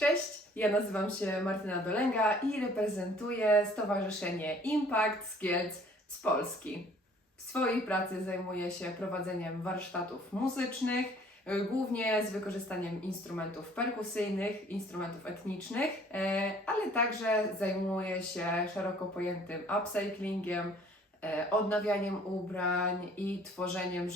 Cześć, ja nazywam się Martyna Dolęga i reprezentuję Stowarzyszenie Impact z Kielc z Polski. W swojej pracy zajmuję się prowadzeniem warsztatów muzycznych, głównie z wykorzystaniem instrumentów perkusyjnych, instrumentów etnicznych, ale także zajmuję się szeroko pojętym upcyclingiem, odnawianiem ubrań i tworzeniem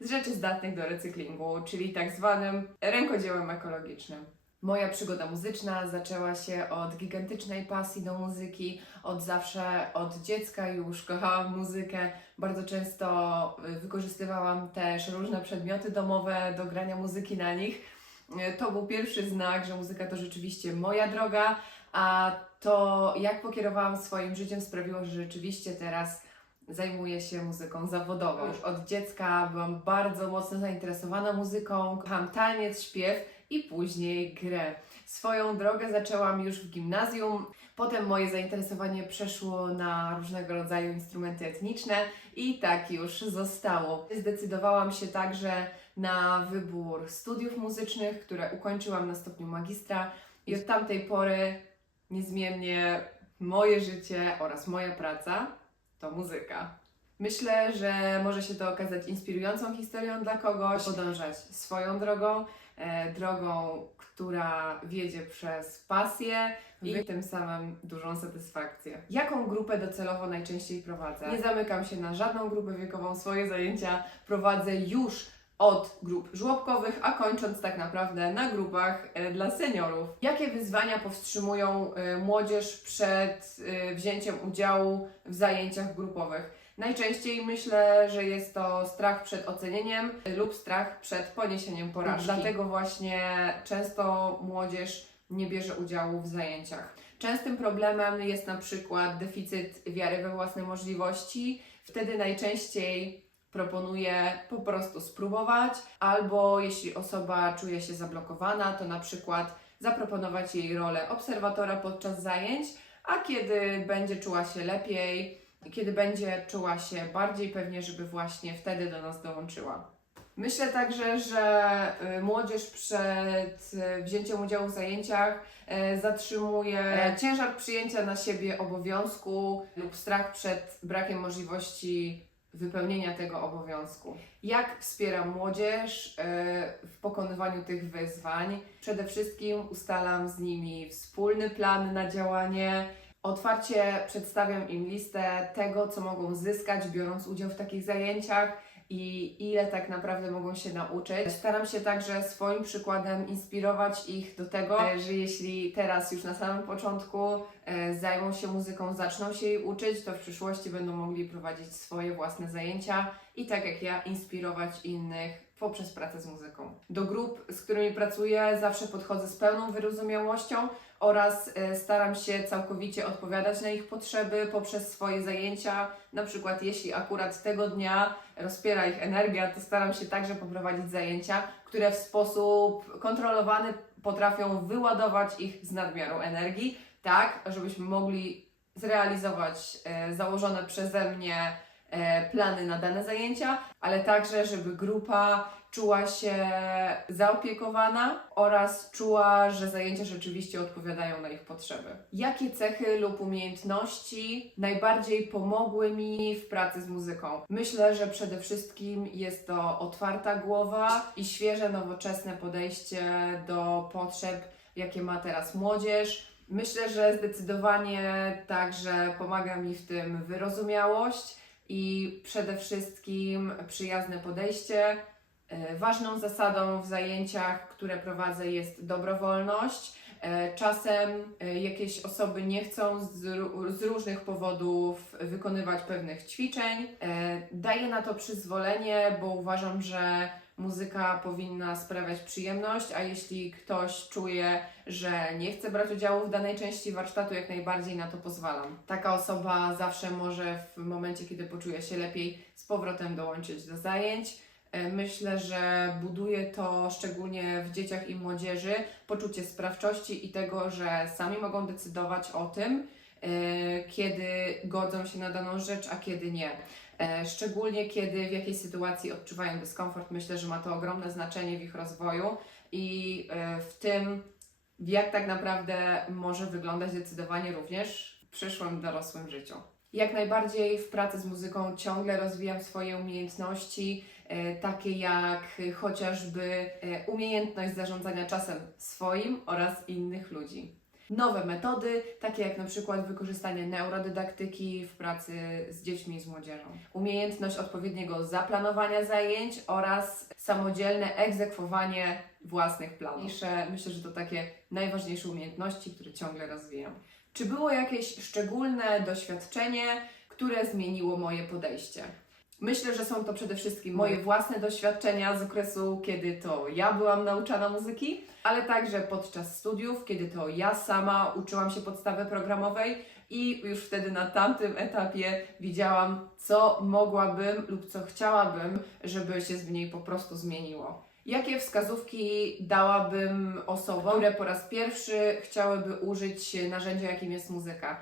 rzeczy zdatnych do recyklingu, czyli tak zwanym rękodziełem ekologicznym. Moja przygoda muzyczna zaczęła się od gigantycznej pasji do muzyki. Od zawsze, od dziecka już kochałam muzykę. Bardzo często wykorzystywałam też różne przedmioty domowe do grania muzyki na nich. To był pierwszy znak, że muzyka to rzeczywiście moja droga, a to jak pokierowałam swoim życiem sprawiło, że rzeczywiście teraz zajmuję się muzyką zawodową. Już od dziecka byłam bardzo mocno zainteresowana muzyką, kocham taniec, śpiew i później grę. Swoją drogę zaczęłam już w gimnazjum, potem moje zainteresowanie przeszło na różnego rodzaju instrumenty etniczne i tak już zostało. Zdecydowałam się także na wybór studiów muzycznych, które ukończyłam na stopniu magistra i od tamtej pory niezmiennie moje życie oraz moja praca to muzyka. Myślę, że może się to okazać inspirującą historią dla kogoś, podążać swoją drogą, drogą, która wiedzie przez pasję i tym samym dużą satysfakcję. Jaką grupę docelowo najczęściej prowadzę? Nie zamykam się na żadną grupę wiekową, swoje zajęcia prowadzę już od grup żłobkowych, a kończąc tak naprawdę na grupach dla seniorów. Jakie wyzwania powstrzymują młodzież przed wzięciem udziału w zajęciach grupowych? Najczęściej myślę, że jest to strach przed ocenieniem lub strach przed poniesieniem porażki. Dlatego właśnie często młodzież nie bierze udziału w zajęciach. Częstym problemem jest na przykład deficyt wiary we własne możliwości. Wtedy najczęściej proponuję po prostu spróbować, albo jeśli osoba czuje się zablokowana, to na przykład zaproponować jej rolę obserwatora podczas zajęć, a kiedy będzie czuła się lepiej, kiedy będzie czuła się bardziej pewnie, żeby właśnie wtedy do nas dołączyła. Myślę także, że młodzież przed wzięciem udziału w zajęciach zatrzymuje ciężar przyjęcia na siebie obowiązku lub strach przed brakiem możliwości wypełnienia tego obowiązku. Jak wspieram młodzież w pokonywaniu tych wyzwań? Przede wszystkim ustalam z nimi wspólny plan na działanie. Otwarcie przedstawiam im listę tego, co mogą zyskać, biorąc udział w takich zajęciach i ile tak naprawdę mogą się nauczyć. Staram się także swoim przykładem inspirować ich do tego, że jeśli teraz już na samym początku zajmą się muzyką, zaczną się jej uczyć, to w przyszłości będą mogli prowadzić swoje własne zajęcia i tak jak ja inspirować innych poprzez pracę z muzyką. Do grup, z którymi pracuję, zawsze podchodzę z pełną wyrozumiałością oraz staram się całkowicie odpowiadać na ich potrzeby poprzez swoje zajęcia. Na przykład jeśli akurat tego dnia rozpiera ich energia, to staram się także poprowadzić zajęcia, które w sposób kontrolowany potrafią wyładować ich z nadmiaru energii, tak żebyśmy mogli zrealizować założone przeze mnie plany na dane zajęcia, ale także, żeby grupa czuła się zaopiekowana oraz czuła, że zajęcia rzeczywiście odpowiadają na ich potrzeby. Jakie cechy lub umiejętności najbardziej pomogły mi w pracy z muzyką? Myślę, że przede wszystkim jest to otwarta głowa i świeże, nowoczesne podejście do potrzeb, jakie ma teraz młodzież. Myślę, że zdecydowanie także pomaga mi w tym wyrozumiałość i przede wszystkim przyjazne podejście. Ważną zasadą w zajęciach, które prowadzę, jest dobrowolność. Czasem jakieś osoby nie chcą z różnych powodów wykonywać pewnych ćwiczeń. Daję na to przyzwolenie, bo uważam, że muzyka powinna sprawiać przyjemność, a jeśli ktoś czuje, że nie chce brać udziału w danej części warsztatu, jak najbardziej na to pozwalam. Taka osoba zawsze może w momencie, kiedy poczuje się lepiej, z powrotem dołączyć do zajęć. Myślę, że buduje to szczególnie w dzieciach i młodzieży poczucie sprawczości i tego, że sami mogą decydować o tym, kiedy godzą się na daną rzecz, a kiedy nie. Szczególnie kiedy w jakiejś sytuacji odczuwają dyskomfort, myślę, że ma to ogromne znaczenie w ich rozwoju i w tym jak tak naprawdę może wyglądać zdecydowanie również w przyszłym dorosłym życiu. Jak najbardziej w pracy z muzyką ciągle rozwijam swoje umiejętności, takie jak chociażby umiejętność zarządzania czasem swoim oraz innych ludzi. Nowe metody, takie jak na przykład wykorzystanie neurodydaktyki w pracy z dziećmi i z młodzieżą. Umiejętność odpowiedniego zaplanowania zajęć oraz samodzielne egzekwowanie własnych planów. Myślę, że to takie najważniejsze umiejętności, które ciągle rozwijam. Czy było jakieś szczególne doświadczenie, które zmieniło moje podejście? Myślę, że są to przede wszystkim moje własne doświadczenia z okresu, kiedy to ja byłam nauczana muzyki, ale także podczas studiów, kiedy to ja sama uczyłam się podstawy programowej i już wtedy na tamtym etapie widziałam, co mogłabym lub co chciałabym, żeby się w niej po prostu zmieniło. Jakie wskazówki dałabym osobom, które po raz pierwszy chciałyby użyć narzędzia, jakim jest muzyka?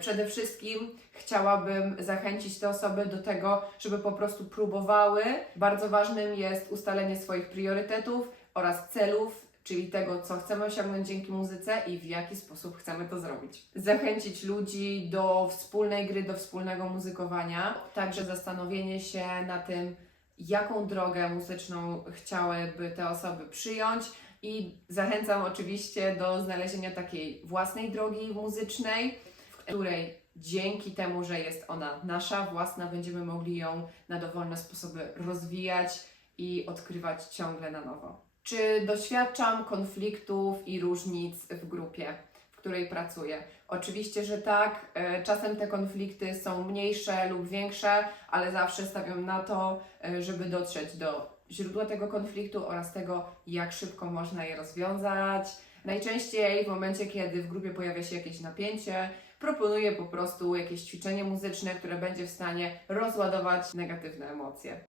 Przede wszystkim chciałabym zachęcić te osoby do tego, żeby po prostu próbowały. Bardzo ważnym jest ustalenie swoich priorytetów oraz celów, czyli tego, co chcemy osiągnąć dzięki muzyce i w jaki sposób chcemy to zrobić. Zachęcić ludzi do wspólnej gry, do wspólnego muzykowania, także zastanowienie się na tym, jaką drogę muzyczną chciałyby te osoby przyjąć i zachęcam oczywiście do znalezienia takiej własnej drogi muzycznej, w której dzięki temu, że jest ona nasza, własna, będziemy mogli ją na dowolne sposoby rozwijać i odkrywać ciągle na nowo. Czy doświadczam konfliktów i różnic w grupie, w której pracuję? Oczywiście, że tak. Czasem te konflikty są mniejsze lub większe, ale zawsze stawiam na to, żeby dotrzeć do źródła tego konfliktu oraz tego, jak szybko można je rozwiązać. Najczęściej w momencie, kiedy w grupie pojawia się jakieś napięcie, proponuję po prostu jakieś ćwiczenie muzyczne, które będzie w stanie rozładować negatywne emocje.